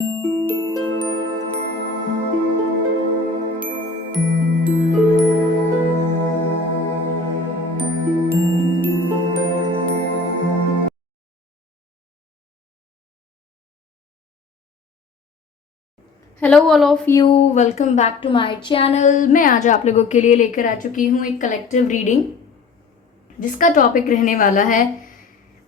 Hello all of you, welcome back to my channel. मैं आज आप लोगों के लिए लेकर आ चुकी हूँ एक कलेक्टिव रीडिंग जिसका टॉपिक रहने वाला है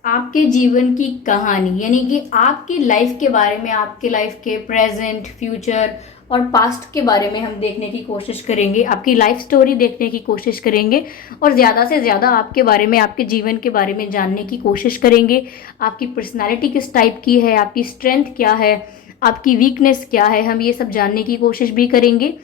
आपके जीवन की कहानी, यानी कि आपकी लाइफ के बारे में, आपके लाइफ के प्रेजेंट, फ्यूचर और पास्ट के बारे में हम देखने की कोशिश करेंगे, आपकी लाइफ स्टोरी देखने की कोशिश करेंगे और ज़्यादा से ज़्यादा आपके बारे में, आपके जीवन के बारे में जानने की कोशिश करेंगे। आपकी पर्सनालिटी किस टाइप की है, आपकी स्ट्रेंथ क्या है, आपकी वीकनेस क्या है, हम ये सब जानने की कोशिश भी करेंगे।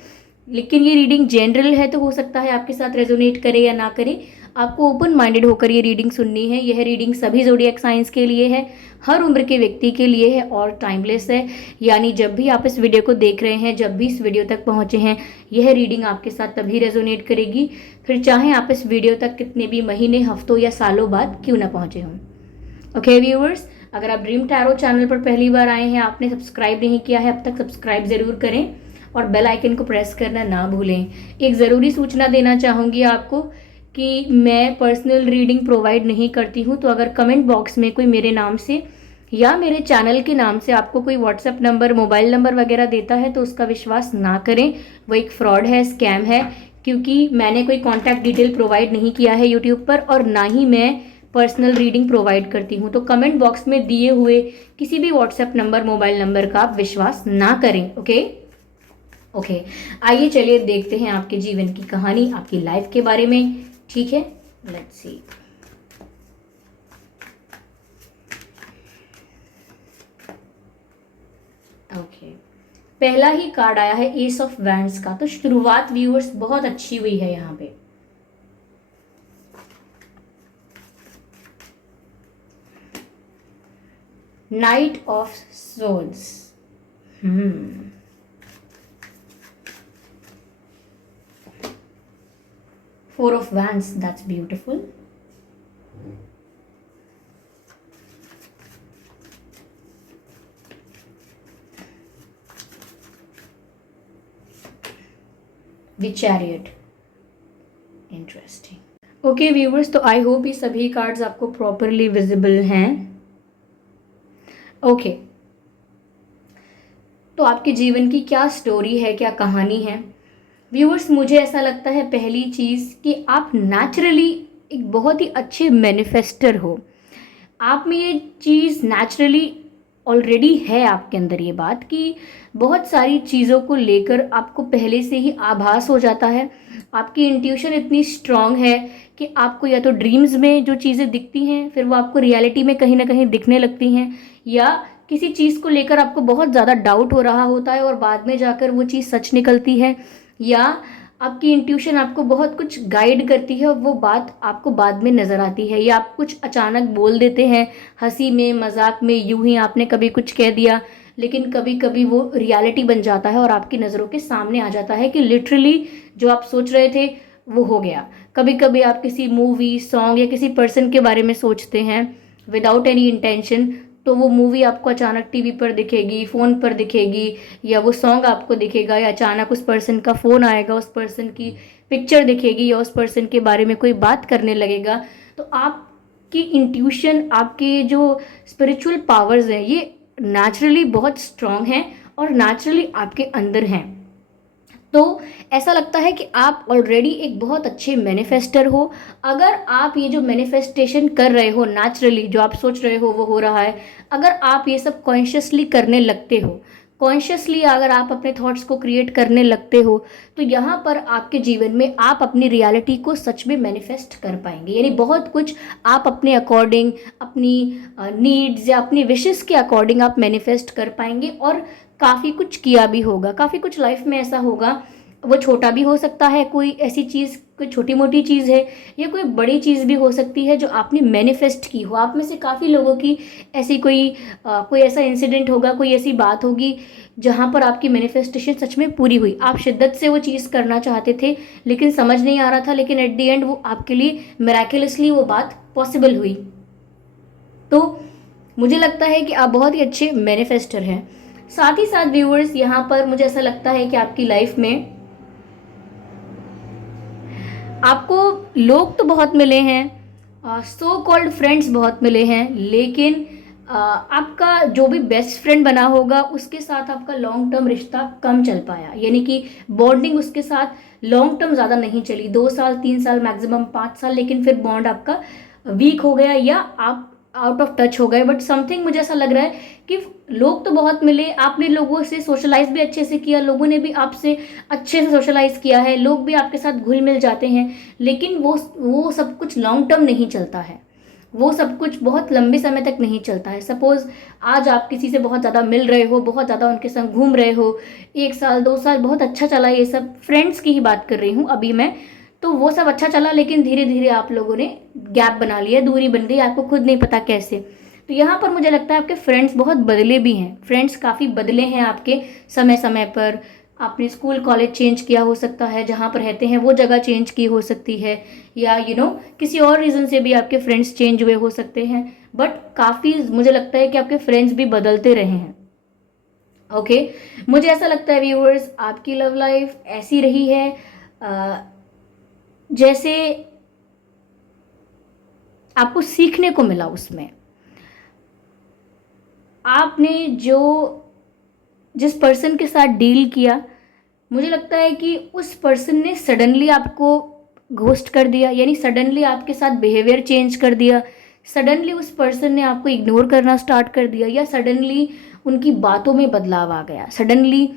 लेकिन ये रीडिंग जनरल है, तो हो सकता है आपके साथ रेजोनेट करे या ना करे। आपको ओपन माइंडेड होकर ये रीडिंग सुननी है। यह रीडिंग सभी ज़ोडिएक साइंस के लिए है, हर उम्र के व्यक्ति के लिए है और टाइमलेस है। यानी जब भी आप इस वीडियो को देख रहे हैं, जब भी इस वीडियो तक पहुंचे हैं, यह रीडिंग आपके साथ तभी रेजोनेट करेगी, फिर चाहे आप इस वीडियो तक कितने भी महीने, हफ्तों या सालों बाद क्यों ना पहुंचे हों। ओके व्यूअर्स, अगर आप ड्रीम टैरो चैनल पर पहली बार आए हैं, आपने सब्सक्राइब नहीं किया है अब तक, सब्सक्राइब ज़रूर करें और बेल आइकन को प्रेस करना ना भूलें। एक ज़रूरी सूचना देना चाहूँगी आपको कि मैं पर्सनल रीडिंग प्रोवाइड नहीं करती हूँ, तो अगर कमेंट बॉक्स में कोई मेरे नाम से या मेरे चैनल के नाम से आपको कोई व्हाट्सएप नंबर, मोबाइल नंबर वगैरह देता है तो उसका विश्वास ना करें। वो एक फ्रॉड है, स्कैम है, क्योंकि मैंने कोई कॉन्टैक्ट डिटेल प्रोवाइड नहीं किया है यूट्यूब पर और ना ही मैं पर्सनल रीडिंग प्रोवाइड करती हूँ। तो कमेंट बॉक्स में दिए हुए किसी भी व्हाट्सएप नंबर, मोबाइल नंबर का आप विश्वास ना करें। ओके, आइए चलिए देखते हैं आपके जीवन की कहानी, आपकी लाइफ के बारे में। ठीक है, लेट्स सी। ओके, पहला ही कार्ड आया है एस ऑफ वैंड्स का। तो शुरुआत व्यूअर्स बहुत अच्छी हुई है यहाँ पे। Night of swords, four of wands, that's beautiful. The chariot, interesting. Okay viewers, तो आई होप ये सभी कार्ड्स आपको प्रॉपरली विजिबल हैं। ओके, तो आपके जीवन की क्या स्टोरी है, क्या कहानी है व्यूअर्स? मुझे ऐसा लगता है पहली चीज़ कि आप नेचुरली एक बहुत ही अच्छे मैनिफेस्टर हो। आप में ये चीज़ नेचुरली ऑलरेडी है आपके अंदर, ये बात कि बहुत सारी चीज़ों को लेकर आपको पहले से ही आभास हो जाता है। आपकी इंट्यूशन इतनी स्ट्रांग है कि आपको या तो ड्रीम्स में जो चीज़ें दिखती हैं फिर वो आपको रियलिटी में कहीं ना कहीं दिखने लगती हैं, या किसी चीज़ को लेकर आपको बहुत ज़्यादा डाउट हो रहा होता है और बाद में जाकर वो चीज़ सच निकलती है, या आपकी इंट्यूशन आपको बहुत कुछ गाइड करती है और वो बात आपको बाद में नज़र आती है, या आप कुछ अचानक बोल देते हैं हंसी में, मजाक में, यूं ही आपने कभी कुछ कह दिया, लेकिन कभी कभी वो रियलिटी बन जाता है और आपकी नज़रों के सामने आ जाता है कि लिटरली जो आप सोच रहे थे वो हो गया। कभी कभी आप किसी मूवी, सॉन्ग या किसी पर्सन के बारे में सोचते हैं विदाउट एनी इंटेंशन, तो वो मूवी आपको अचानक टीवी पर दिखेगी, फ़ोन पर दिखेगी, या वो सॉन्ग आपको दिखेगा, या अचानक उस पर्सन का फ़ोन आएगा, उस पर्सन की पिक्चर दिखेगी, या उस पर्सन के बारे में कोई बात करने लगेगा। तो आपकी इंट्यूशन, आपके जो स्पिरिचुअल पावर्स हैं, ये नेचुरली बहुत स्ट्रांग हैं और नेचुरली आपके अंदर हैं। तो ऐसा लगता है कि आप ऑलरेडी एक बहुत अच्छे मैनिफेस्टर हो। अगर आप ये जो मैनिफेस्टेशन कर रहे हो, नेचुरली जो आप सोच रहे हो वो हो रहा है, अगर आप ये सब कॉन्शियसली करने लगते हो, कॉन्शियसली अगर आप अपने थॉट्स को क्रिएट करने लगते हो, तो यहाँ पर आपके जीवन में आप अपनी रियलिटी को सच में मैनिफेस्ट कर पाएंगे। यानी बहुत कुछ आप अपने अकॉर्डिंग, अपनी नीड्स या अपनी विशेस के अकॉर्डिंग आप मैनिफेस्ट कर पाएंगे और काफ़ी कुछ किया भी होगा, काफ़ी कुछ लाइफ में ऐसा होगा। वो छोटा भी हो सकता है, कोई ऐसी चीज़, कोई छोटी मोटी चीज़ है, या कोई बड़ी चीज़ भी हो सकती है जो आपने मैनिफेस्ट की हो। आप में से काफ़ी लोगों की ऐसी कोई ऐसा इंसिडेंट होगा, कोई ऐसी बात होगी जहाँ पर आपकी मैनिफेस्टेशन सच में पूरी हुई। आप शिद्दत से वो चीज़ करना चाहते थे लेकिन समझ नहीं आ रहा था, लेकिन एट द एंड वो आपके लिए मिराकुलसली वो बात पॉसिबल हुई। तो मुझे लगता है कि आप बहुत ही अच्छे मैनिफेस्टर हैं। साथ ही साथ व्यूअर्स यहाँ पर मुझे ऐसा लगता है कि आपकी लाइफ में आपको लोग तो बहुत मिले हैं, सो कॉल्ड फ्रेंड्स बहुत मिले हैं, लेकिन आपका जो भी बेस्ट फ्रेंड बना होगा उसके साथ आपका लॉन्ग टर्म रिश्ता कम चल पाया, यानी कि बॉन्डिंग उसके साथ लॉन्ग टर्म ज़्यादा नहीं चली, 2 साल 3 साल मैक्सिमम 5 साल, लेकिन फिर बॉन्ड आपका वीक हो गया या आप आउट ऑफ टच हो गए। बट समथिंग मुझे ऐसा लग रहा है कि लोग तो बहुत मिले, आपने लोगों से सोशलाइज भी अच्छे से किया, लोगों ने भी आपसे अच्छे से सोशलाइज किया है, लोग भी आपके साथ घुल मिल जाते हैं, लेकिन वो सब कुछ लॉन्ग टर्म नहीं चलता है, वो सब कुछ बहुत लंबे समय तक नहीं चलता है। सपोज आज आप किसी से बहुत ज़्यादा मिल रहे हो, बहुत ज़्यादा उनके संग घूम रहे हो, 1 साल 2 साल बहुत अच्छा चला, ये सब फ्रेंड्स की ही बात कर रही हूँ अभी मैं, तो वो सब अच्छा चला, लेकिन धीरे धीरे आप लोगों ने गैप बना लिया, दूरी बन गई, आपको खुद नहीं पता कैसे। तो यहाँ पर मुझे लगता है आपके फ्रेंड्स बहुत बदले भी हैं, फ्रेंड्स काफ़ी बदले हैं आपके समय समय पर। आपने स्कूल कॉलेज चेंज किया हो सकता है, जहाँ पर रहते हैं वो जगह चेंज की हो सकती है, या किसी और रीज़न से भी आपके फ्रेंड्स चेंज हुए हो सकते हैं, बट काफ़ी मुझे लगता है कि आपके फ्रेंड्स भी बदलते रहे हैं। ओके, मुझे ऐसा लगता है व्यूअर्स आपकी लव लाइफ ऐसी रही है जैसे आपको सीखने को मिला उसमें। आपने जिस पर्सन के साथ डील किया, मुझे लगता है कि उस पर्सन ने सडनली आपको घोस्ट कर दिया, यानी सडनली आपके साथ बिहेवियर चेंज कर दिया, सडनली उस पर्सन ने आपको इग्नोर करना स्टार्ट कर दिया, या सडनली उनकी बातों में बदलाव आ गया, सडनली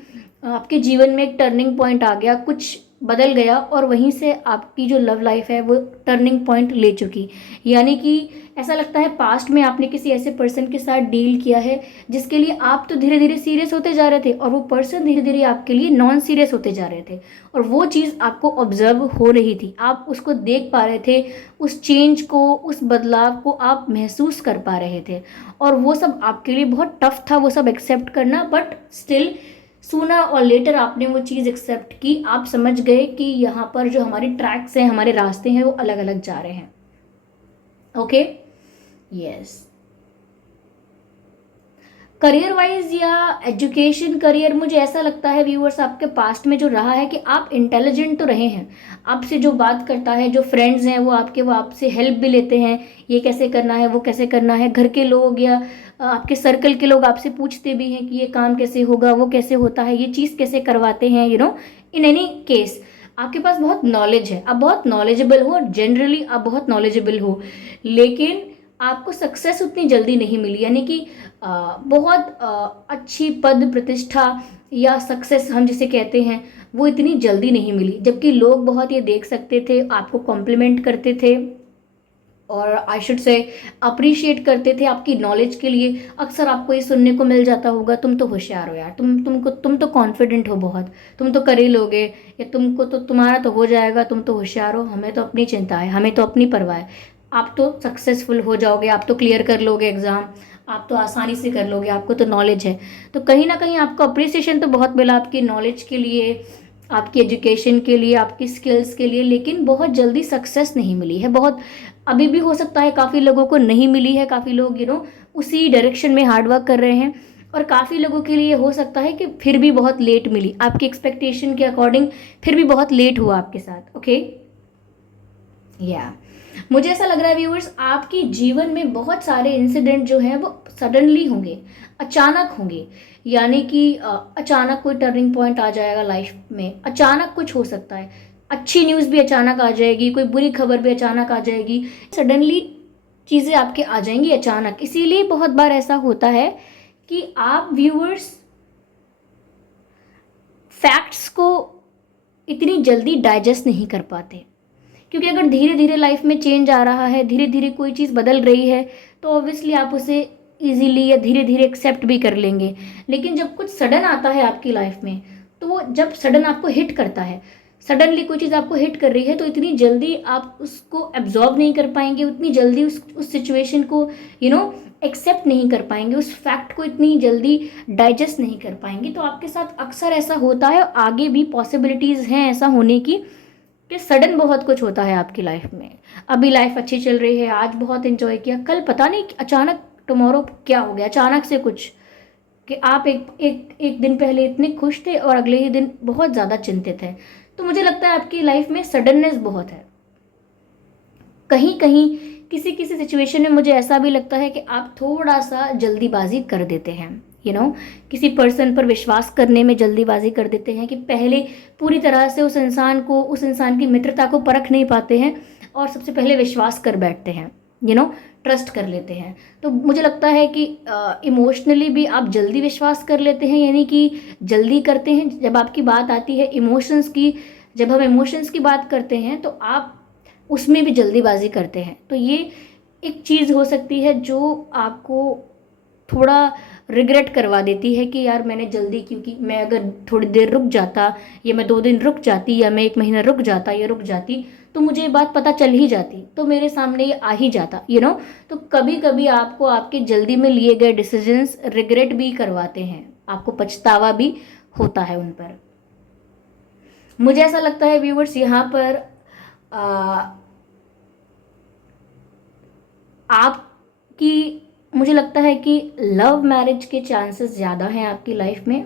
आपके जीवन में एक टर्निंग पॉइंट आ गया, कुछ बदल गया, और वहीं से आपकी जो लव लाइफ है वो टर्निंग पॉइंट ले चुकी। यानी कि ऐसा लगता है पास्ट में आपने किसी ऐसे पर्सन के साथ डील किया है जिसके लिए आप तो धीरे धीरे सीरियस होते जा रहे थे, और वो पर्सन धीरे धीरे आपके लिए नॉन सीरियस होते जा रहे थे, और वो चीज़ आपको ऑब्जर्व हो रही थी, आप उसको देख पा रहे थे, उस चेंज को, उस बदलाव को आप महसूस कर पा रहे थे, और वो सब आपके लिए बहुत टफ था वो सब एक्सेप्ट करना, बट स्टिल सूनर और लेटर आपने वो चीज़ एक्सेप्ट की, आप समझ गए कि यहाँ पर जो हमारे ट्रैक्स हैं, हमारे रास्ते हैं, वो अलग अलग जा रहे हैं। Okay, yes. करियर वाइज या एजुकेशन करियर, मुझे ऐसा लगता है व्यूअर्स आपके पास्ट में जो रहा है कि आप इंटेलिजेंट तो रहे हैं, आपसे जो बात करता है, जो फ्रेंड्स हैं वो आपसे हेल्प भी लेते हैं, ये कैसे करना है, वो कैसे करना है, घर के लोग या आपके सर्कल के लोग आपसे पूछते भी हैं कि ये काम कैसे होगा, वो कैसे होता है, ये चीज़ कैसे करवाते हैं, इन एनी केस आपके पास बहुत नॉलेज है, आप बहुत नॉलेजेबल हो, जनरली आप बहुत नॉलेजेबल हो, लेकिन आपको सक्सेस उतनी जल्दी नहीं मिली, यानी कि बहुत अच्छी पद प्रतिष्ठा या सक्सेस हम जिसे कहते हैं वो इतनी जल्दी नहीं मिली, जबकि लोग बहुत ये देख सकते थे, आपको कॉम्प्लीमेंट करते थे, और आई शुड से अप्रिशिएट करते थे आपकी नॉलेज के लिए। अक्सर आपको ये सुनने को मिल जाता होगा, तुम तो होशियार हो यार, तुम तो कॉन्फिडेंट हो बहुत, तुम तो कर ही लोगे, या तुमको तो तुम्हारा तो हो जाएगा, तुम तो होशियार हो, हमें तो अपनी चिंता है, हमें तो अपनी परवाह है, आप तो सक्सेसफुल हो जाओगे, आप तो क्लियर कर लोगे एग्ज़ाम, आप तो आसानी से कर लोगे, आपको तो नॉलेज है। तो कहीं ना कहीं आपको अप्रिसिएशन तो बहुत मिला आपकी नॉलेज के लिए, आपकी एजुकेशन के लिए, आपकी स्किल्स के लिए, लेकिन बहुत जल्दी सक्सेस नहीं मिली है, बहुत अभी भी हो सकता है काफ़ी लोगों को नहीं मिली है, काफ़ी लोग उसी डायरेक्शन में हार्डवर्क कर रहे हैं, और काफ़ी लोगों के लिए हो सकता है कि फिर भी बहुत लेट मिली, आपकी एक्सपेक्टेशन के अकॉर्डिंग फिर भी बहुत लेट हुआ आपके साथ। ओके, या मुझे ऐसा लग रहा है व्यूअर्स आपके जीवन में बहुत सारे इंसिडेंट जो हैं वो सडनली होंगे, अचानक होंगे, यानी कि अचानक कोई टर्निंग पॉइंट आ जाएगा लाइफ में, अचानक कुछ हो सकता है, अच्छी न्यूज़ भी अचानक आ जाएगी, कोई बुरी खबर भी अचानक आ जाएगी, सडनली चीज़ें आपके आ जाएंगी अचानक। इसीलिए बहुत बार ऐसा होता है कि आप व्यूअर्स फैक्ट्स को इतनी जल्दी डाइजेस्ट नहीं कर पाते, क्योंकि अगर धीरे धीरे लाइफ में चेंज आ रहा है, धीरे धीरे कोई चीज़ बदल रही है, तो ऑब्वियसली आप उसे इजीली या धीरे धीरे एक्सेप्ट भी कर लेंगे। लेकिन जब कुछ सडन आता है आपकी लाइफ में, तो वो जब सडन आपको हिट करता है, सडनली कोई चीज़ आपको हिट कर रही है, तो इतनी जल्दी आप उसको एब्जॉर्ब नहीं कर पाएंगे, उतनी जल्दी उस सिचुएशन को एक्सेप्ट नहीं कर पाएंगे, उस फैक्ट को इतनी जल्दी डाइजेस्ट नहीं कर पाएंगे। तो आपके साथ अक्सर ऐसा होता है, आगे भी पॉसिबिलिटीज़ हैं ऐसा होने की, कि सडन बहुत कुछ होता है आपकी लाइफ में। अभी लाइफ अच्छी चल रही है, आज बहुत एंजॉय किया, कल पता नहीं अचानक टुमारो क्या हो गया, अचानक से कुछ कि आप एक दिन पहले इतने खुश थे और अगले ही दिन बहुत ज़्यादा चिंतित हैं। तो मुझे लगता है आपकी लाइफ में सडननेस बहुत है। कहीं कहीं किसी किसी सिचुएशन में मुझे ऐसा भी लगता है कि आप थोड़ा सा जल्दीबाजी कर देते हैं, किसी पर्सन पर विश्वास करने में जल्दीबाजी कर देते हैं कि पहले पूरी तरह से उस इंसान की मित्रता को परख नहीं पाते हैं और सबसे पहले विश्वास कर बैठते हैं, ट्रस्ट कर लेते हैं। तो मुझे लगता है कि इमोशनली भी आप जल्दी विश्वास कर लेते हैं, यानी कि जल्दी करते हैं। जब आपकी बात आती है इमोशंस की, जब हम इमोशंस की बात करते हैं तो आप उसमें भी जल्दीबाजी करते हैं। तो ये एक चीज़ हो सकती है जो आपको थोड़ा रिग्रेट करवा देती है कि यार मैंने जल्दी क्यों की। मैं अगर थोड़ी देर रुक जाता, या मैं 2 दिन रुक जाती, या मैं 1 महीना रुक जाता या रुक जाती, तो मुझे ये बात पता चल ही जाती, तो मेरे सामने ये आ ही जाता, तो कभी कभी आपको आपके जल्दी में लिए गए डिसीजंस रिग्रेट भी करवाते हैं, आपको पछतावा भी होता है उन पर। मुझे ऐसा लगता है व्यूअर्स, यहाँ पर आपकी, मुझे लगता है कि लव मैरिज के चांसेस ज़्यादा हैं आपकी लाइफ में।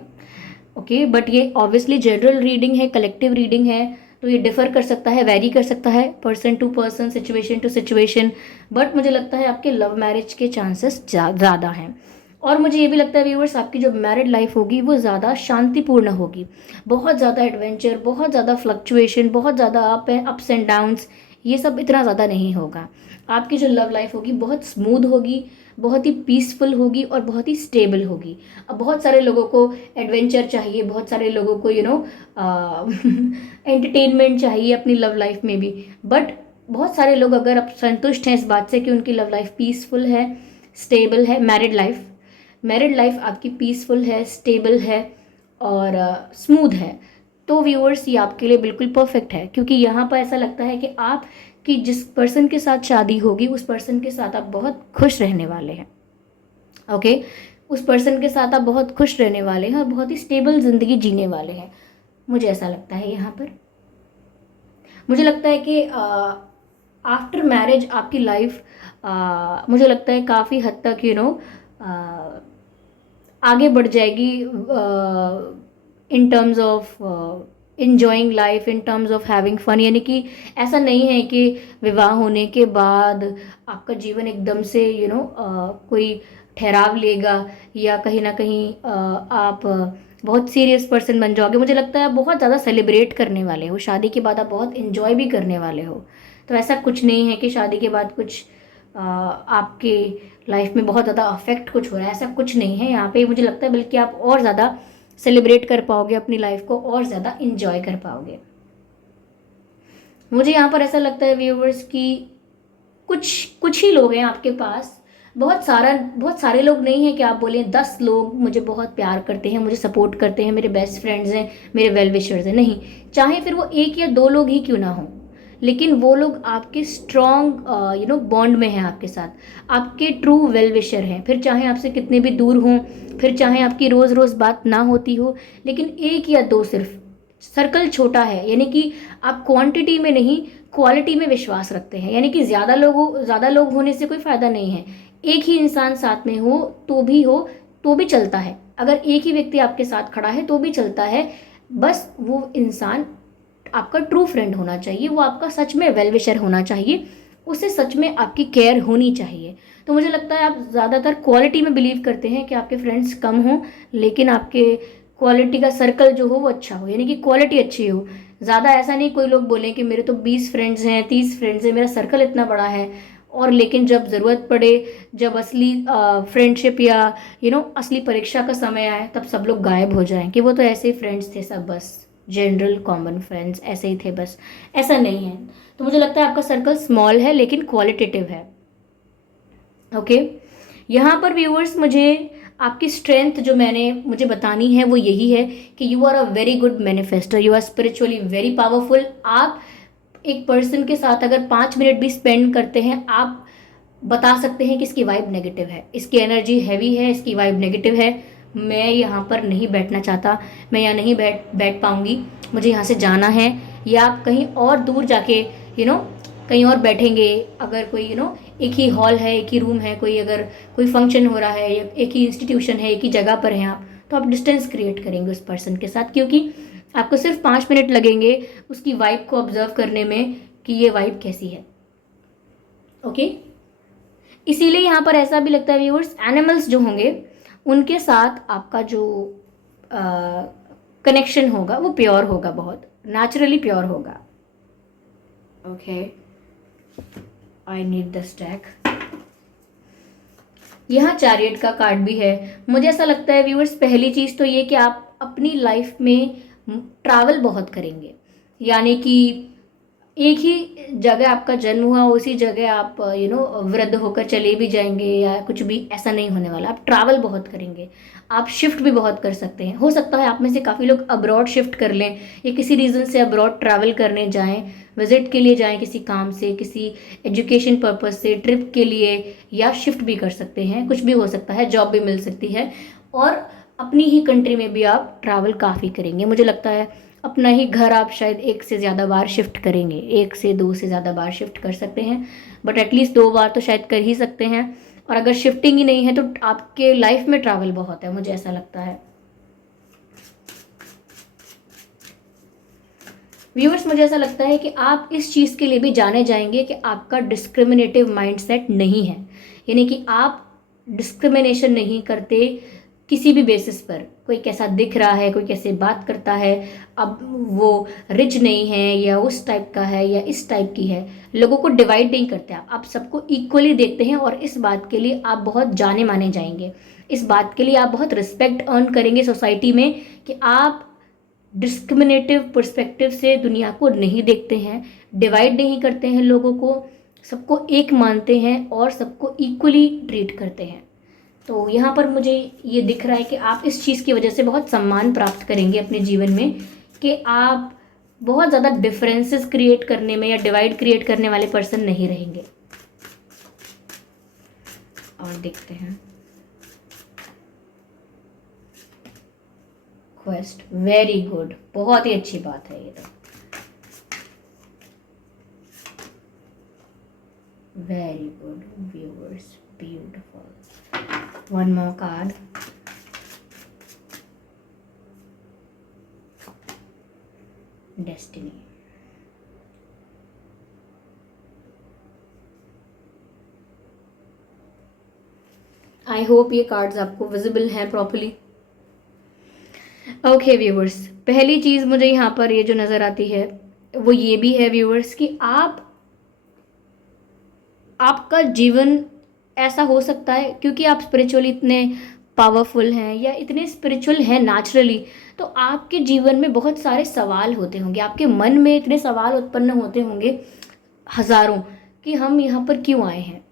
ओके, बट ये ऑब्वियसली जनरल रीडिंग है, कलेक्टिव रीडिंग है, तो ये डिफर कर सकता है, वेरी कर सकता है person to person, situation to situation. But मुझे लगता है आपके लव मैरिज के चांसेस ज़्यादा हैं। और मुझे ये भी लगता है व्यूअर्स, आपकी जो मैरिड लाइफ होगी वो ज़्यादा शांतिपूर्ण होगी। बहुत ज़्यादा एडवेंचर, बहुत ज़्यादा फ्लक्चुएशन, बहुत ज़्यादा अप्स एंड डाउन्स, ये सब इतना ज़्यादा नहीं होगा। आपकी जो लव लाइफ होगी बहुत स्मूथ होगी, बहुत ही पीसफुल होगी और बहुत ही स्टेबल होगी। अब बहुत सारे लोगों को एडवेंचर चाहिए, बहुत सारे लोगों को एंटरटेनमेंट चाहिए अपनी लव लाइफ में भी। बट बहुत सारे लोग अगर अब संतुष्ट हैं इस बात से कि उनकी लव लाइफ पीसफुल है, स्टेबल है, मैरिड लाइफ आपकी पीसफुल है, स्टेबल है और स्मूथ है, तो व्यूअर्स ये आपके लिए बिल्कुल परफेक्ट है। क्योंकि यहाँ पर ऐसा लगता है कि आप कि जिस पर्सन के साथ शादी होगी उस पर्सन के साथ आप बहुत खुश रहने वाले हैं। ओके, उस पर्सन के साथ आप बहुत खुश रहने वाले हैं और बहुत ही स्टेबल ज़िंदगी जीने वाले हैं, मुझे ऐसा लगता है। यहाँ पर मुझे लगता है कि आफ्टर मैरिज आपकी लाइफ मुझे लगता है काफ़ी हद तक आगे बढ़ जाएगी in terms of enjoying life, in terms of having fun. यानी कि ऐसा नहीं है कि विवाह होने के बाद आपका जीवन एकदम से कोई ठहराव लेगा या कहीं ना कहीं आप बहुत सीरियस पर्सन बन जाओगे। मुझे लगता है आप बहुत ज़्यादा सेलिब्रेट करने वाले हो, शादी के बाद आप बहुत इन्जॉय भी करने वाले हो। तो ऐसा कुछ नहीं है कि शादी के बाद कुछ आपके लाइफ में बहुत ज़्यादा अफेक्ट कुछ हो रहा है, ऐसा कुछ नहीं है यहाँ पे। मुझे लगता है बल्कि आप और ज़्यादा सेलिब्रेट कर पाओगे अपनी लाइफ को, और ज़्यादा इंजॉय कर पाओगे। मुझे यहाँ पर ऐसा लगता है व्यूअर्स कि कुछ ही लोग हैं आपके पास, बहुत सारे लोग नहीं हैं कि आप बोलें 10 लोग मुझे बहुत प्यार करते हैं, मुझे सपोर्ट करते हैं, मेरे बेस्ट फ्रेंड्स हैं, मेरे वेल विशर्स हैं। नहीं, चाहे फिर वो 1 या 2 लोग ही क्यों ना हों, लेकिन वो लोग आपके स्ट्रॉन्ग बॉन्ड में हैं आपके साथ, आपके ट्रू वेल विशर हैं। फिर चाहे आपसे कितने भी दूर हों, फिर चाहे आपकी रोज़ रोज़ बात ना होती हो, लेकिन 1 या 2 सिर्फ, सर्कल छोटा है। यानी कि आप क्वांटिटी में नहीं, क्वालिटी में विश्वास रखते हैं। यानी कि ज़्यादा लोग होने से कोई फ़ायदा नहीं है, एक ही इंसान साथ में हो तो भी चलता है। अगर एक ही व्यक्ति आपके साथ खड़ा है तो भी चलता है, बस वो इंसान आपका ट्रू फ्रेंड होना चाहिए, वो आपका सच में वेल विशर होना चाहिए, उससे सच में आपकी केयर होनी चाहिए। तो मुझे लगता है आप ज़्यादातर क्वालिटी में बिलीव करते हैं कि आपके फ्रेंड्स कम हों, लेकिन आपके क्वालिटी का सर्कल जो हो वो अच्छा हो, यानी कि क्वालिटी अच्छी हो। ज़्यादा ऐसा नहीं कोई लोग बोलें कि मेरे तो 20 फ्रेंड्स हैं, 30 फ्रेंड्स हैं, मेरा सर्कल इतना बड़ा है, और लेकिन जब ज़रूरत पड़े, जब असली फ्रेंडशिप या असली परीक्षा का समय आए, तब सब लोग गायब हो जाएं कि वो तो ऐसे ही फ्रेंड्स थे, सब बस जनरल कॉमन फ्रेंड्स ऐसे ही थे बस। ऐसा नहीं है। तो मुझे लगता है आपका सर्कल स्मॉल है लेकिन क्वालिटेटिव है। ओके, यहाँ पर व्यूअर्स मुझे आपकी स्ट्रेंथ जो मुझे बतानी है वो यही है कि you are a very good manifester, you are spiritually very powerful. आप एक पर्सन के साथ अगर 5 मिनट भी स्पेंड करते हैं, आप बता सकते हैं कि इसकी वाइब नेगेटिव है, इसकी एनर्जी हैवी है, इसकी वाइब नेगेटिव है, मैं यहाँ पर नहीं बैठना चाहता, मैं यहाँ नहीं बैठ पाऊँगी, मुझे यहाँ से जाना है, या आप कहीं और दूर जाके कहीं और बैठेंगे। अगर कोई एक ही हॉल है, एक ही रूम है, कोई अगर कोई फंक्शन हो रहा है, या एक ही इंस्टीट्यूशन है, एक ही जगह पर हैं आप, तो आप डिस्टेंस क्रिएट करेंगे उस पर्सन के साथ, क्योंकि आपको सिर्फ 5 मिनट लगेंगे उसकी वाइब को ऑब्जर्व करने में कि ये वाइब कैसी है। ओके, इसीलिए यहाँ पर ऐसा भी लगता है व्यूअर्स, एनिमल्स जो होंगे उनके साथ आपका जो कनेक्शन होगा वो प्योर होगा, बहुत नेचुरली प्योर होगा। Okay, I need the stack. यहाँ चैरियट का कार्ड भी है। मुझे ऐसा लगता है व्यूअर्स, पहली चीज़ तो ये कि आप अपनी लाइफ में ट्रैवल बहुत करेंगे, यानी कि एक ही जगह आपका जन्म हुआ उसी जगह आप वृद्ध होकर चले भी जाएंगे या कुछ भी ऐसा नहीं होने वाला। आप ट्रैवल बहुत करेंगे, आप शिफ्ट भी बहुत कर सकते हैं। हो सकता है आप में से काफ़ी लोग अब्रॉड शिफ्ट कर लें या किसी रीज़न से अब्रॉड ट्रैवल करने जाएं, विजिट के लिए जाएं, किसी काम से, किसी एजुकेशन पर्पज़ से, ट्रिप के लिए, या शिफ्ट भी कर सकते हैं, कुछ भी हो सकता है, जॉब भी मिल सकती है। और अपनी ही कंट्री में भी आप ट्रैवल काफ़ी करेंगे। मुझे लगता है अपना ही घर आप शायद 1 से ज़्यादा बार शिफ्ट करेंगे, 1 से 2 से ज़्यादा बार शिफ्ट कर सकते हैं, बट एटलीस्ट 2 बार तो शायद कर ही सकते हैं। और अगर शिफ्टिंग ही नहीं है तो आपके लाइफ में ट्रैवल बहुत है, मुझे ऐसा लगता है। व्यूअर्स, मुझे ऐसा लगता है कि आप इस चीज़ के लिए भी जाने जाएंगे कि आपका डिस्क्रिमिनेटिव माइंडसेट नहीं है, यानी कि आप डिस्क्रिमिनेशन नहीं करते किसी भी बेसिस पर। कोई कैसा दिख रहा है, कोई कैसे बात करता है, अब वो रिच नहीं है या उस टाइप का है या इस टाइप की है, लोगों को डिवाइड नहीं करते आप सबको इक्वली देखते हैं। और इस बात के लिए आप बहुत जाने माने जाएंगे, इस बात के लिए आप बहुत रिस्पेक्ट अर्न करेंगे सोसाइटी में कि आप डिस्क्रिमिनेटिव पर्सपेक्टिव से दुनिया को नहीं देखते हैं, डिवाइड नहीं करते हैं लोगों को, सबको एक मानते हैं और सबको इक्वली ट्रीट करते हैं। तो यहाँ पर मुझे ये दिख रहा है कि आप इस चीज़ की वजह से बहुत सम्मान प्राप्त करेंगे अपने जीवन में, कि आप बहुत ज़्यादा डिफरेंसेस क्रिएट करने में या डिवाइड क्रिएट करने वाले पर्सन नहीं रहेंगे। और देखते हैं क्वेस्ट, वेरी गुड, बहुत ही अच्छी बात है ये तो, very good viewers, beautiful. One more card. Destiny. I hope ये कार्ड्स आपको विजिबल हैं प्रॉपरली। ओके व्यूअर्स, पहली चीज़ मुझे यहाँ पर ये जो नज़र आती है वो ये भी है व्यूअर्स कि आपका जीवन ऐसा हो सकता है, क्योंकि आप स्पिरिचुअली इतने पावरफुल हैं या इतने स्पिरिचुअल हैं नेचुरली, तो आपके जीवन में बहुत सारे सवाल होते होंगे, आपके मन में इतने सवाल उत्पन्न होते होंगे हज़ारों, कि हम यहाँ पर क्यों आए हैं,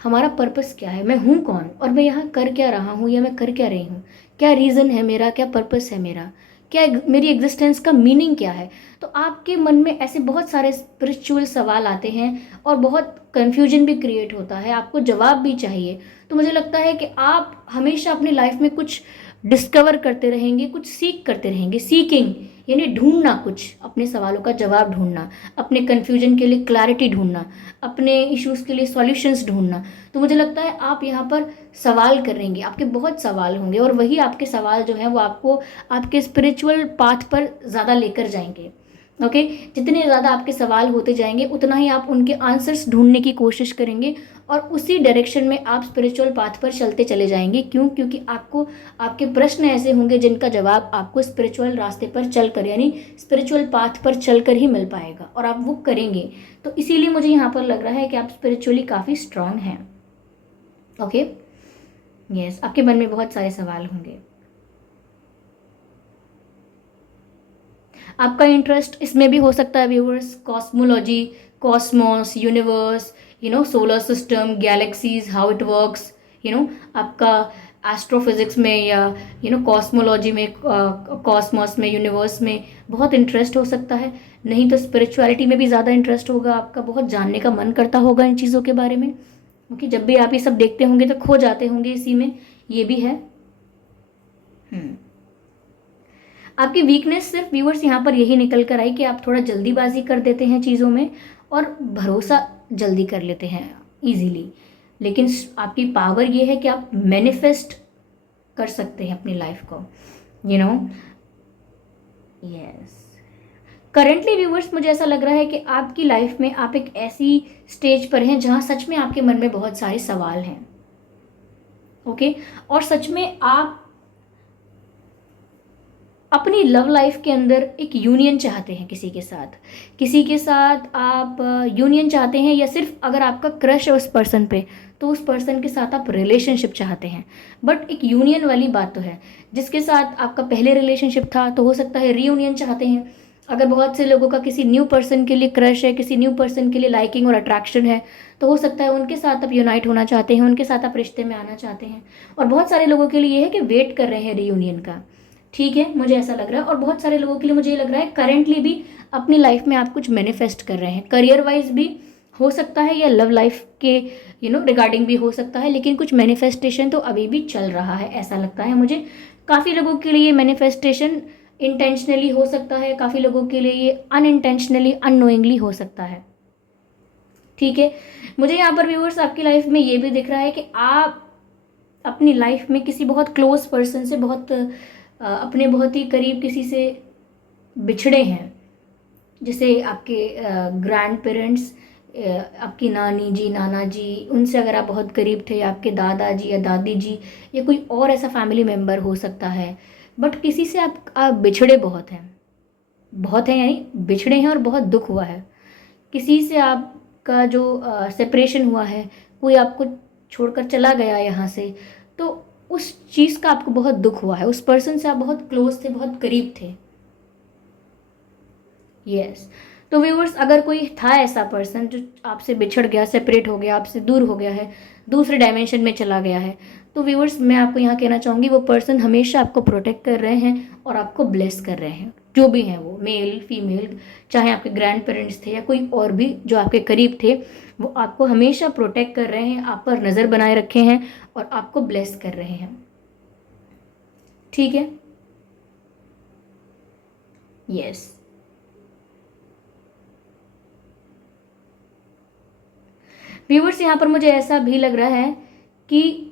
हमारा पर्पस क्या है, मैं हूँ कौन, और मैं यहाँ कर क्या रहा हूँ या मैं कर क्या रही हूँ, क्या रीज़न है मेरा, क्या पर्पस है मेरा, क्या मेरी एग्जिस्टेंस का मीनिंग क्या है। तो आपके मन में ऐसे बहुत सारे स्पिरिचुअल सवाल आते हैं और बहुत कन्फ्यूजन भी क्रिएट होता है, आपको जवाब भी चाहिए। तो मुझे लगता है कि आप हमेशा अपनी लाइफ में कुछ डिस्कवर करते रहेंगे, कुछ सीख करते रहेंगे, सीकिंग यानी ढूंढना, कुछ अपने सवालों का जवाब ढूंढना, अपने कन्फ्यूजन के लिए क्लैरिटी ढूंढना, अपने इश्यूज़ के लिए सॉल्यूशंस ढूंढना। तो मुझे लगता है आप यहाँ पर सवाल करेंगे, आपके बहुत सवाल होंगे, और वही आपके सवाल जो हैं वो आपको आपके स्पिरिचुअल पाथ पर ज़्यादा लेकर जाएंगे। ओके, जितने ज़्यादा आपके सवाल होते जाएंगे उतना ही आप उनके आंसर्स ढूंढने की कोशिश करेंगे और उसी डायरेक्शन में आप स्पिरिचुअल पाथ पर चलते चले जाएंगे। क्यों? क्योंकि आपको आपके प्रश्न ऐसे होंगे जिनका जवाब आपको स्पिरिचुअल रास्ते पर चलकर यानी स्पिरिचुअल पाथ पर चलकर ही मिल पाएगा और आप वो करेंगे। तो इसीलिए मुझे यहाँ पर लग रहा है कि आप स्पिरिचुअली काफ़ी स्ट्रांग हैं। ओके, यस, आपके मन में बहुत सारे सवाल होंगे। आपका इंटरेस्ट इसमें भी हो सकता है viewers, cosmology, Cosmos, universe, solar system, galaxies, how it works, आपका एस्ट्रोफिजिक्स में या कॉस्मोलॉजी में, कॉस्मोस में, यूनिवर्स में बहुत इंटरेस्ट हो सकता है। नहीं तो स्पिरिचुअलिटी में भी ज़्यादा इंटरेस्ट होगा आपका, बहुत जानने का मन करता होगा इन चीज़ों के बारे में, क्योंकि जब भी आप ये सब देखते होंगे तो खो जाते होंगे इसी में, ये भी है। आपकी वीकनेस सिर्फ व्यूअर्स यहाँ पर यही निकल कर आई कि आप थोड़ा जल्दीबाजी कर देते हैं चीज़ों में और भरोसा जल्दी कर लेते हैं। ईजीली, लेकिन आपकी पावर ये है कि आप मैनिफेस्ट कर सकते हैं अपनी लाइफ को, you know. Yes, currently viewers मुझे ऐसा लग रहा है कि आपकी लाइफ में आप एक ऐसी स्टेज पर हैं जहां सच में आपके मन में बहुत सारे सवाल हैं, ओके। और सच में आप अपनी लव लाइफ के अंदर एक यूनियन चाहते हैं किसी के साथ आप यूनियन चाहते हैं, या सिर्फ अगर आपका क्रश है उस पर्सन पे तो उस पर्सन के साथ आप रिलेशनशिप चाहते हैं। बट एक यूनियन वाली बात तो है, जिसके साथ आपका पहले रिलेशनशिप था तो हो सकता है रीयूनियन चाहते हैं। अगर बहुत से लोगों का किसी न्यू पर्सन के लिए क्रश है, किसी न्यू पर्सन के लिए लाइकिंग और अट्रैक्शन है, तो हो सकता है उनके साथ आप यूनाइट होना चाहते हैं, उनके साथ आप रिश्ते में आना चाहते हैं। और बहुत सारे लोगों के लिए ये है कि वेट कर रहे हैं रीयूनियन का, ठीक है, मुझे ऐसा लग रहा है। और बहुत सारे लोगों के लिए मुझे ये लग रहा है करेंटली भी अपनी लाइफ में आप कुछ मैनिफेस्ट कर रहे हैं, करियर वाइज भी हो सकता है या लव लाइफ के रिगार्डिंग भी हो सकता है, लेकिन कुछ मैनिफेस्टेशन तो अभी भी चल रहा है ऐसा लगता है मुझे। काफ़ी लोगों के लिए मैनिफेस्टेशन इंटेंशनली हो सकता है, काफ़ी लोगों के लिए ये अनइंटेंशनली अननोइंगली हो सकता है, ठीक है। मुझे यहाँ पर व्यूअर्स आपकी लाइफ में ये भी दिख रहा है कि आप अपनी लाइफ में किसी बहुत क्लोज पर्सन से अपने बहुत ही करीब किसी से बिछड़े हैं, जैसे आपके ग्रैंड पेरेंट्स, आपकी नानी जी, नाना जी, उनसे अगर आप बहुत करीब थे, या आपके दादाजी या दादी जी, या कोई और ऐसा फैमिली मेम्बर हो सकता है। बट किसी से आप बिछड़े बहुत हैं यानी बिछड़े हैं और बहुत दुख हुआ है। किसी से आपका जो सेपरेशन हुआ है, कोई आपको छोड़कर चला गया यहाँ से, तो उस चीज़ का आपको बहुत दुख हुआ है, उस पर्सन से आप बहुत क्लोज थे, बहुत करीब थे। यस, तो व्यूअर्स अगर कोई था ऐसा पर्सन जो आपसे बिछड़ गया, सेपरेट हो गया, आपसे दूर हो गया है, दूसरे डायमेंशन में चला गया है, तो व्यूअर्स मैं आपको यहाँ कहना चाहूँगी वो पर्सन हमेशा आपको प्रोटेक्ट कर रहे हैं और आपको ब्लेस कर रहे हैं, जो भी हैं वो, मेल फीमेल, चाहे आपके ग्रैंड पेरेंट्स थे या कोई और भी जो आपके करीब थे, वो आपको हमेशा प्रोटेक्ट कर रहे हैं, आप पर नज़र बनाए रखे हैं और आपको ब्लेस कर रहे हैं, ठीक है। यस, व्यूवर्स यहाँ पर मुझे ऐसा भी लग रहा है कि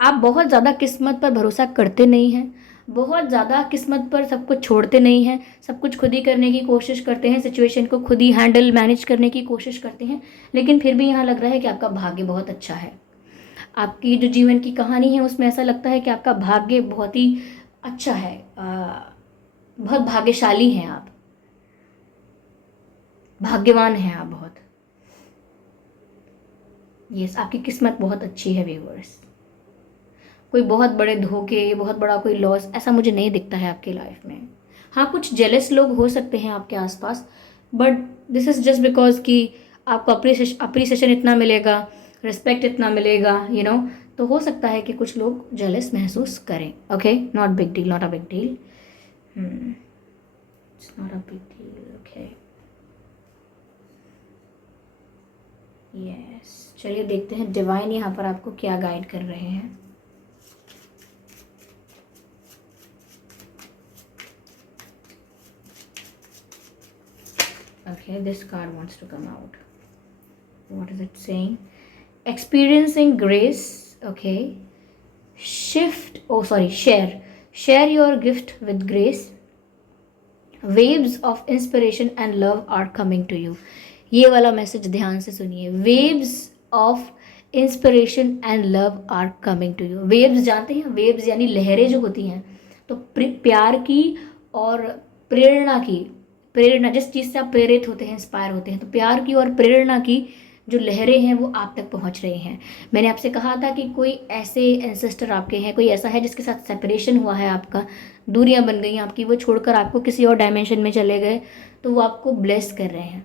आप बहुत ज़्यादा किस्मत पर भरोसा करते नहीं हैं, बहुत ज़्यादा किस्मत पर सब कुछ छोड़ते नहीं हैं, सब कुछ खुद ही करने की कोशिश करते हैं, सिचुएशन को खुद ही हैंडल मैनेज करने की कोशिश करते हैं, लेकिन फिर भी यहाँ लग रहा है कि आपका भाग्य बहुत अच्छा है। आपकी जो जीवन की कहानी है उसमें ऐसा लगता है कि आपका भाग्य बहुत ही अच्छा है, बहुत भाग्यशाली हैं आप, भाग्यवान हैं आप बहुत। यस, आपकी किस्मत बहुत अच्छी है व्यूवर्स। कोई बहुत बड़े धोखे, बहुत बड़ा कोई लॉस ऐसा मुझे नहीं दिखता है आपकी लाइफ में। हाँ, कुछ जेलस लोग हो सकते हैं आपके आसपास, but this is just because कि आपको अप्रिसिएशन इतना मिलेगा, रिस्पेक्ट इतना मिलेगा, तो हो सकता है कि कुछ लोग जेलस महसूस करें। Okay, not big deal, not a big deal, it's not a big deal. Okay, yes, चलिए देखते हैं डिवाइन यहाँ पर आपको क्या गाइड कर रहे हैं। Okay, this card wants to come out. What is it saying? Experiencing grace. Okay. Share your gift with grace. Waves of inspiration and love are coming to you. ये वाला मैसेज ध्यान से सुनिए। Waves of inspiration and love are coming to you. Waves जानते हैं, waves यानी लहरें जो होती हैं, तो प्यार की और प्रेरणा जिस चीज़ से आप प्रेरित होते हैं, इंस्पायर होते हैं, तो प्यार की और प्रेरणा की जो लहरें हैं वो आप तक पहुंच रही हैं। मैंने आपसे कहा था कि कोई ऐसे एंसेस्टर आपके हैं, कोई ऐसा है जिसके साथ सेपरेशन हुआ है आपका, दूरियां बन गई आपकी, वो छोड़कर आपको किसी और डायमेंशन में चले गए, तो वो आपको ब्लेस कर रहे हैं,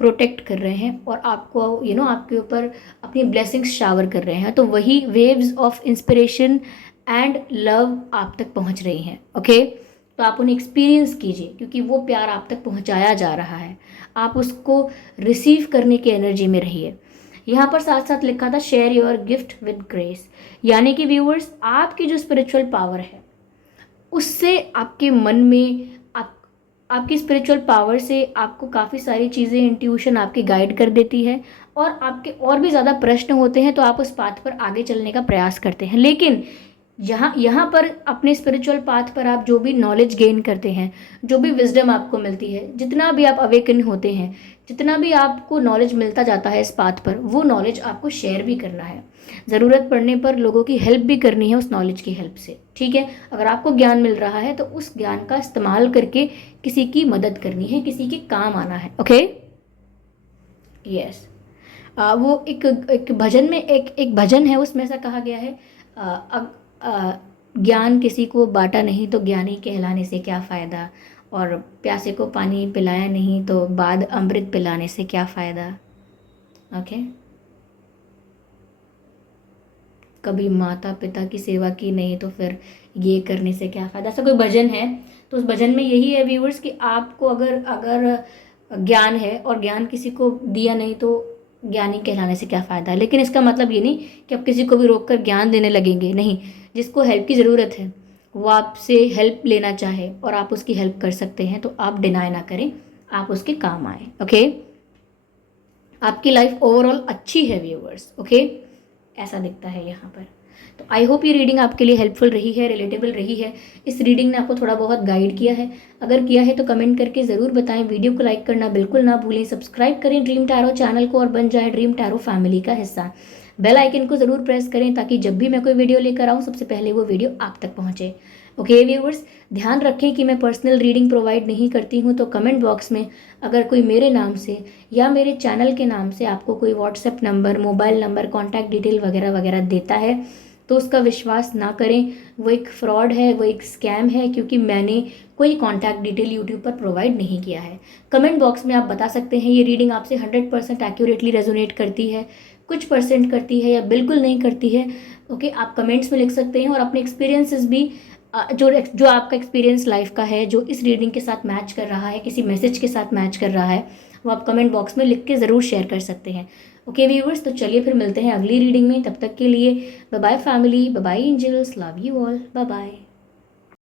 प्रोटेक्ट कर रहे हैं और आपको आपके ऊपर अपनी ब्लेसिंग्स शावर कर रहे हैं। तो वही waves of inspiration and love आप तक पहुंच रही हैं। ओके, तो आप उन्हें एक्सपीरियंस कीजिए, क्योंकि वो प्यार आप तक पहुंचाया जा रहा है, आप उसको रिसीव करने की एनर्जी में रहिए। यहाँ पर साथ साथ लिखा था share your gift with grace, यानी कि व्यूअर्स आपकी जो स्पिरिचुअल पावर है उससे आपके मन में आपकी स्पिरिचुअल पावर से आपको काफ़ी सारी चीज़ें इंट्यूशन आपकी गाइड कर देती है, और आपके और भी ज़्यादा प्रश्न होते हैं तो आप उस पाथ पर आगे चलने का प्रयास करते हैं। लेकिन यहाँ पर अपने स्पिरिचुअल पाथ पर आप जो भी नॉलेज गेन करते हैं, जो भी विजडम आपको मिलती है, जितना भी आप अवेकन होते हैं, जितना भी आपको नॉलेज मिलता जाता है इस पाथ पर, वो नॉलेज आपको शेयर भी करना है। ज़रूरत पड़ने पर लोगों की हेल्प भी करनी है उस नॉलेज की हेल्प से, ठीक है। अगर आपको ज्ञान मिल रहा है तो उस ज्ञान का इस्तेमाल करके किसी की मदद करनी है, किसी के काम आना है। Okay, yes. वो एक भजन में एक भजन है, उसमें ऐसा कहा गया है, ज्ञान किसी को बांटा नहीं तो ज्ञानी कहलाने से क्या फ़ायदा, और प्यासे को पानी पिलाया नहीं तो बाद अमृत पिलाने से क्या फ़ायदा। ओके, कभी माता पिता की सेवा की नहीं तो फिर ये करने से क्या फ़ायदा, ऐसा कोई भजन है। तो उस भजन में यही है व्यूअर्स कि आपको अगर अगर ज्ञान है और ज्ञान किसी को दिया नहीं तो ज्ञानी कहलाने से क्या फ़ायदा। लेकिन इसका मतलब ये नहीं कि आप किसी को भी रोक कर ज्ञान देने लगेंगे, नहीं। जिसको हेल्प की ज़रूरत है वो आपसे हेल्प लेना चाहे और आप उसकी हेल्प कर सकते हैं तो आप डिनाई ना करें, आप उसके काम आए। ओके, आपकी लाइफ ओवरऑल अच्छी है व्यूअर्स। ओके, ऐसा दिखता है यहाँ पर। तो आई होप ये रीडिंग आपके लिए हेल्पफुल रही है, रिलेटेबल रही है। इस रीडिंग ने आपको थोड़ा बहुत गाइड किया है। अगर किया है तो कमेंट करके ज़रूर बताएं। वीडियो को लाइक करना बिल्कुल ना भूलें। सब्सक्राइब करें ड्रीम टैरो चैनल को और बन जाए ड्रीम टैरो फैमिली का हिस्सा। बेल आइकन को ज़रूर प्रेस करें ताकि जब भी मैं कोई वीडियो लेकर आऊँ सबसे पहले वो वीडियो आप तक पहुँचे। ओके व्यूअर्स, ध्यान रखें कि मैं पर्सनल रीडिंग प्रोवाइड नहीं करती हूँ, तो कमेंट बॉक्स में अगर कोई मेरे नाम से या मेरे चैनल के नाम से आपको कोई WhatsApp number, mobile number, contact detail वगैरह वगैरह देता है तो उसका विश्वास ना करें। वो एक फ्रॉड है, वो एक स्कैम है, क्योंकि मैंने कोई कॉन्टैक्ट डिटेल यूट्यूब पर प्रोवाइड नहीं किया है। कमेंट बॉक्स में आप बता सकते हैं ये रीडिंग आपसे 100% एक्यूरेटली रेजोनेट करती है, कुछ परसेंट करती है या बिल्कुल नहीं करती है। ओके, आप कमेंट्स में लिख सकते हैं और अपने एक्सपीरियंसेस भी, जो आपका एक्सपीरियंस लाइफ का है, जो इस रीडिंग के साथ मैच कर रहा है, किसी मैसेज के साथ मैच कर रहा है, वो आप कमेंट बॉक्स में लिख के ज़रूर शेयर कर सकते हैं। ओके व्यूअर्स, तो चलिए फिर मिलते हैं अगली रीडिंग में। तब तक के लिए bye bye family, bye bye angels, love you all, bye bye.